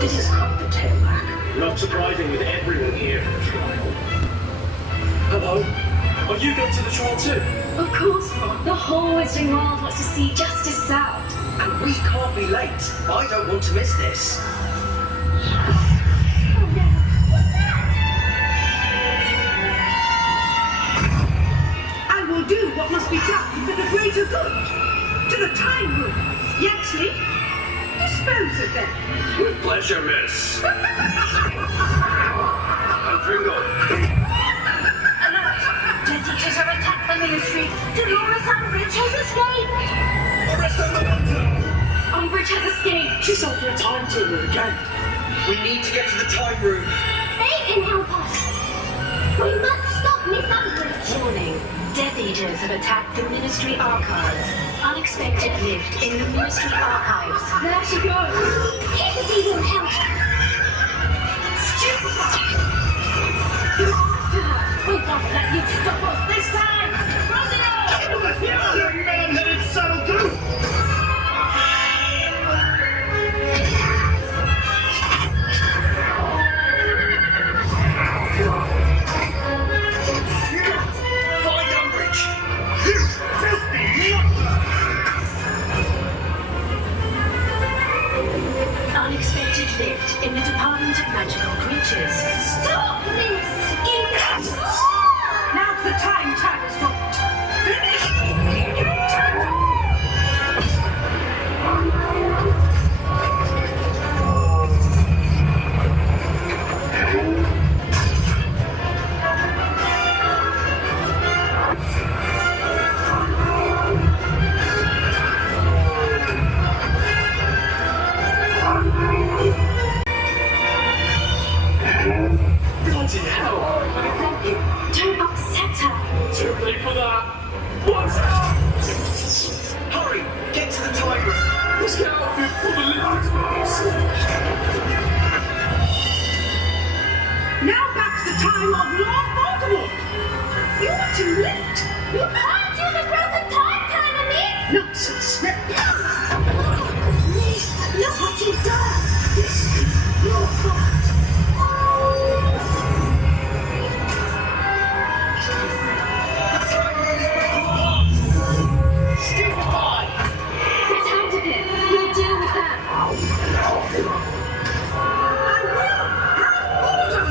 This has cut the tail back. Not surprising with everyone here for the trial. Hello? Are you going to the trial too? Of course not. The whole Wizarding world wants to see justice served. And we can't be late. I don't want to miss this. Oh no. What's that? I will do what must be done for the greater good. To the time room. Yaxley, dispose of them. With pleasure, miss. And Fingal. Alert! Death Eaters have attacked the Ministry. Dolores Umbridge has escaped. Arrest the Hunter! Umbridge has escaped. She's off for a time turner again. We need to get to the time room. They can help us. We must stop Miss Umbridge. Warning. Death Eaters have attacked the Ministry Archives. Unexpected lift in the Ministry Archives. There she goes. Empathy will help. Stupefy! You're after her. We won't let you stop us this time. Rosino! You man-headed saddle goose! Find Umbridge. You filthy monster! Unexpected lift in the Department of Magical Creatures. Stop this! Now's the time Tiger's fault. Finish! Bloody hell! Don't upset her. Too late for that! What's up? Hurry, get to the time room. Let's get out of here before the lift explodes! Now back to the time of Lord Voldemort. You are too late. You can't use a broken time timer, miss! Nonsense. Miss, look what you've done! This is your fault! Stupefy! Get out of here! We'll deal with that! I will have order.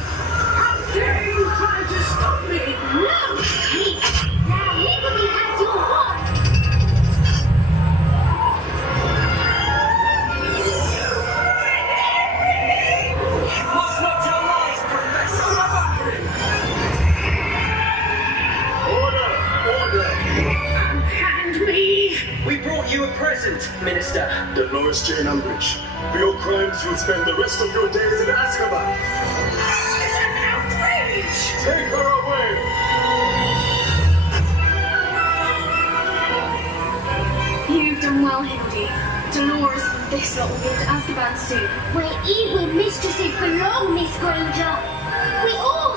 How dare you try to stop me? No! Miss! Now Liberty has your word! You must not tell lies, Professor. Order! Order! Hand me. We brought you a present, Minister. Dolores Jane Umbridge, for your crimes you'll spend the rest of your days in Azkaban. It's an outrage. Take her away! You've done well, Hildy. Dolores and this lot will be to Azkaban soon. Where evil mistresses belong, Miss Granger. We all